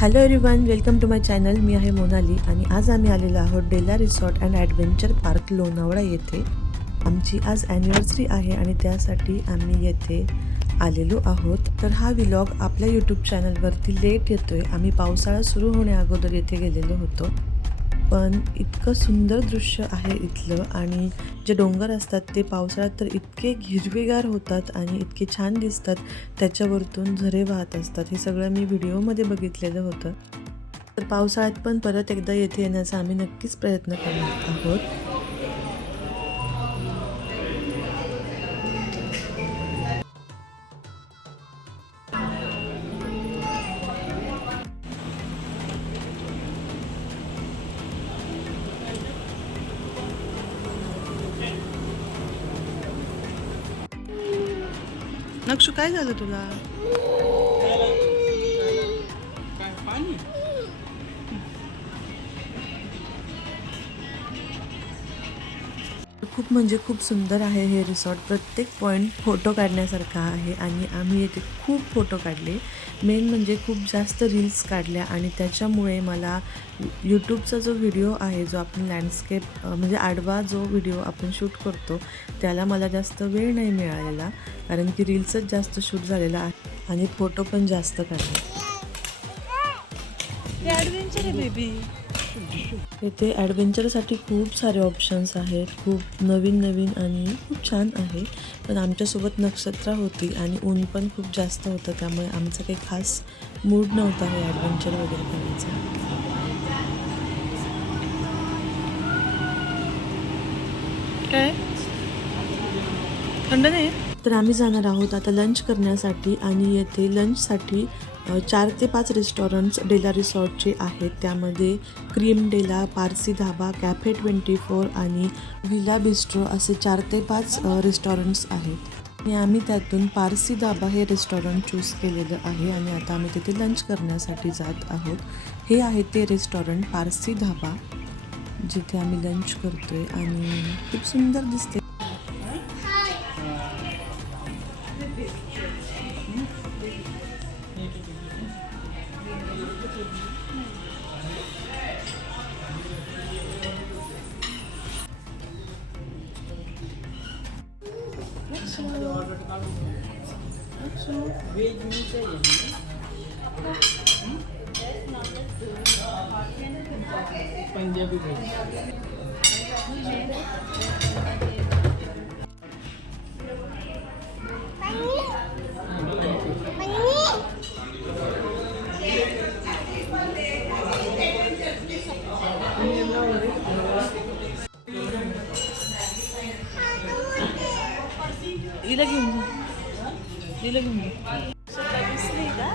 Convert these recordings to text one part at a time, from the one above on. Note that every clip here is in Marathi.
Hello everyone, welcome to my channel. मी आहे मोनाली आणि आज आम्ही आलेलो आहोत Della resort and adventure park Lonavala येथे. आमची आज ॲनिव्हर्सरी आहे आणि त्यासाठी आम्ही येथे आलेलो आहोत. तर हा व्लॉग आपल्या यूट्यूब चॅनलवरती लेट येतोय. आम्ही पावसाळा सुरू होण्याअगोदर येथे गेलेलो होतो. पण इतकं सुंदर दृश्य आहे इथलं आणि जे डोंगर असतात ते पावसाळ्यात तर इतके हिरवेगार होतात आणि इतके छान दिसतात. त्याच्यावरतून झरे वाहत असतात. हे सगळं मी व्हिडिओमध्ये बघितलेलं होतं. तर पावसाळ्यात पण परत एकदा येथे येण्याचा आम्ही नक्कीच प्रयत्न करणार आहोत. नक्षू, काय झालं तुला? खूप म्हणजे खूप सुंदर आहे हे रिसॉर्ट. प्रत्येक पॉईंट फोटो काढण्यासारखा आहे आणि आम्ही येथे खूप फोटो काढले. मेन म्हणजे खूप जास्त रील्स काढल्या आणि त्याच्यामुळे मला यूट्यूबचा जो व्हिडिओ आहे, जो आपण लँडस्केप म्हणजे आडवा जो व्हिडिओ आपण शूट करतो त्याला मला जास्त वेळ नाही मिळालेला, कारण की रील्सच जास्त शूट झालेला आहे आणि फोटो पण जास्त काढले. ॲडव्हेंचर आहे बेबी. इथे ॲडव्हेंचरसाठी खूप सारे ऑप्शन्स आहेत. खूप नवीन नवीन आणि खूप छान आहे. पण आमच्यासोबत नक्षत्रा होती आणि ऊन पण खूप जास्त होतं, त्यामुळे आमचा काही खास मूड नव्हता हे ॲडव्हेंचर वगैरे करायचा. काय थंड नाही? तर आम्ही जाणार आहोत आता लंच करण्यासाठी आणि येथे लंचसाठी 4 ते 5 रेस्टॉरंट्स डेला रिसॉर्टचे आहेत. त्यामध्ये क्रीम डेला, पारसी धाबा, कॅफे 24 आणि विला बिस्ट्रो असे 4 ते 5 रेस्टॉरंट्स आहेत. आणि आम्ही त्यातून पारसी धाबा हे रेस्टॉरंट चूज केलेलं आहे आणि आता आम्ही तिथे लंच करण्यासाठी जात आहोत. हे आहे ते रेस्टॉरंट पारसी धाबा, जिथे आम्ही लंच करतोय आणि खूप सुंदर दिसते. पंजाबी हिला घेऊन जा, हिला घेऊन जा. दिसली का?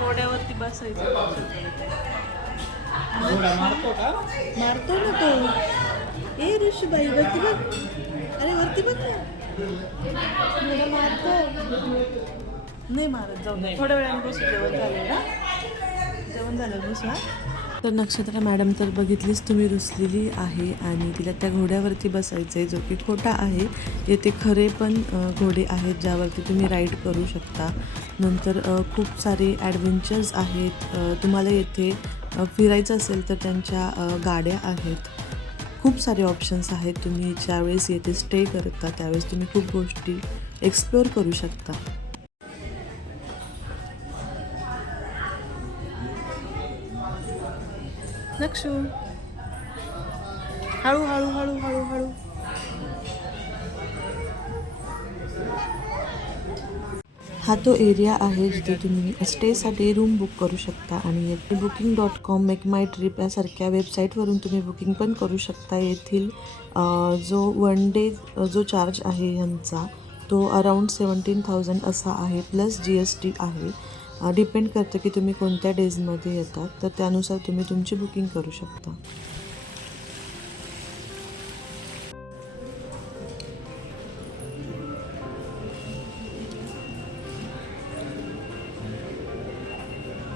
घोड्यावरती बसायचं. मारतो का? मारतो ना तो. ए ऋषीबाई, वरती बघ. अरे वरती बघ ना. घोडा मारतो. नाही मारत, जाऊ दे. थोड्या वेळाने बसू. जेवण झालं ना? जेवण झालं बसू. हा. तर नक्षत्रा मॅडम तर बघितलीच तुम्ही, रुसलेली आहे आणि तिला त्या घोड्यावरती बसायचं आहे, जो की खोटा आहे. येथे खरे पण घोडे आहेत ज्यावरती तुम्ही राईड करू शकता. नंतर खूप सारे ॲडव्हेंचर्स आहेत. तुम्हाला येथे फिरायचं असेल तर त्यांच्या गाड्या आहेत. खूप सारे ऑप्शन्स आहेत. तुम्ही ज्यावेळेस येथे स्टे करता त्यावेळेस तुम्ही खूप गोष्टी एक्सप्लोअर करू शकता. नक्षू, हळू हळू हळू हळू हळू. हा तो एरिया आहे जिथे तुम्ही स्टेसाठी रूम बुक करू शकता आणि येथे booking.com, मेक माय ट्रिप यासारख्या वेबसाईटवरून तुम्ही बुकिंग पण करू शकता. येथील जो वन डे जो चार्ज आहे ह्यांचा, तो अराऊंड 17,000 असा आहे, प्लस GST आहे. डिपेंड करतं की तुम्ही कोणत्या डेजमध्ये येतात, तर त्यानुसार तुम्ही तुमची बुकिंग करू शकता.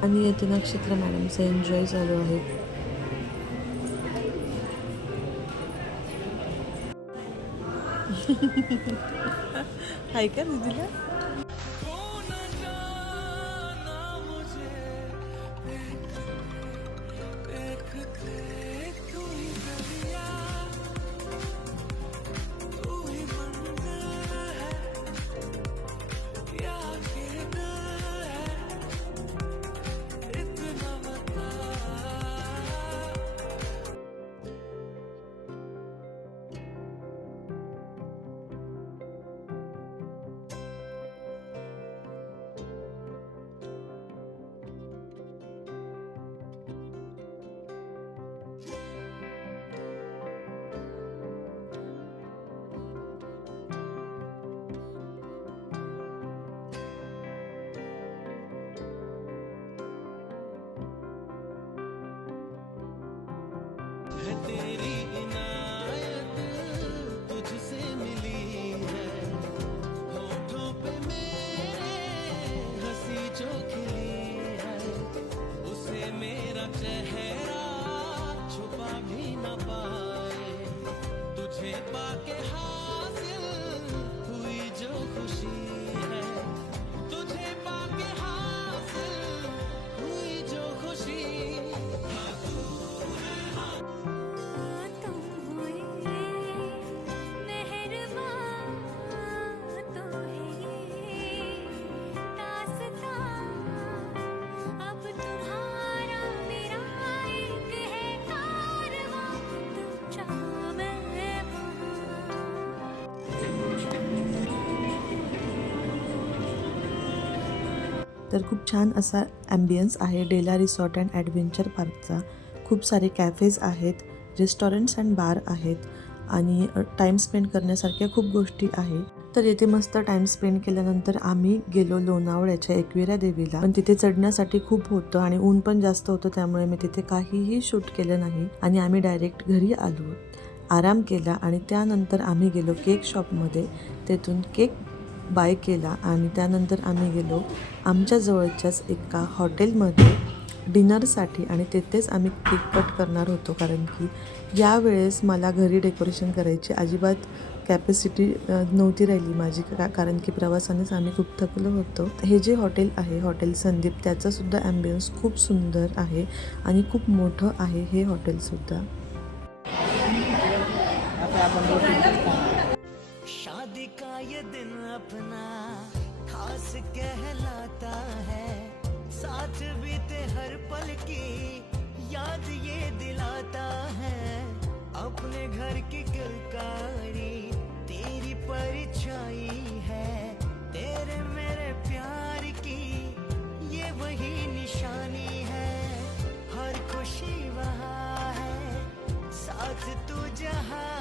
आणि येथे नक्षत्र मॅडमचं एन्जॉय चालू आहे. हाय का दीदीला? तेरी इनायत तुझसे मिली है, होठों पे मेरे हंसी जो खिली है, उसे मेरा चेहरा छुपा भी न पाए, तुझे पाके हासिल हुई जो खुशी है, तुझे पाके हासिल हुई जो खुशी। तुम हुए मेहरबान तो है ये दास्तां, अब तुम्हारा मेरा एक है कारवां, तुम चाहो मैं वहाँ। तर खूप छान असा ॲम्बियन्स आहे डेला रिसॉर्ट अँड ॲडव्हेंचर पार्कचा. खूप सारे कॅफेज आहेत, रेस्टॉरंट्स अँड बार आहेत आणि टाईम स्पेंड करण्यासारख्या खूप गोष्टी आहे. तर येथे मस्त टाईम स्पेंड केल्यानंतर आम्ही गेलो लोणावळ्याच्या एकविरा देवीला. पण तिथे चढण्यासाठी खूप होतं आणि ऊन पण जास्त होतं, त्यामुळे मी तिथे काहीही शूट केलं नाही आणि आम्ही डायरेक्ट घरी आलो, आराम केला आणि त्यानंतर आम्ही गेलो केक शॉपमध्ये. तेथून केक बाय केला आणि त्यानंतर आम्ही गेलो आमच्या जवळच्याच एका हॉटेलमध्ये डिनरसाठी आणि तिथेच आम्ही केक कट करणार होतो, कारण की यावेळेस मला घरी डेकोरेशन करायची अजिबात कॅपॅसिटी नव्हती राहिली माझी, कारण की प्रवासानेच आम्ही खूप थकलो होतो. हे जे हॉटेल आहे हॉटेल संदीप, त्याचंसुद्धा ॲम्बियन्स खूप सुंदर आहे आणि खूप मोठं आहे हे हॉटेलसुद्धा. शादी का ये दिन अपना खास कहलाता है, साथ बीते हर पल की याद ये दिलाता है, अपने घर की किलकारी तेरी परछाई है, तेरे मेरे प्यार की ये वही निशानी है, हर खुशी वहाँ है, साथ तू जहाँ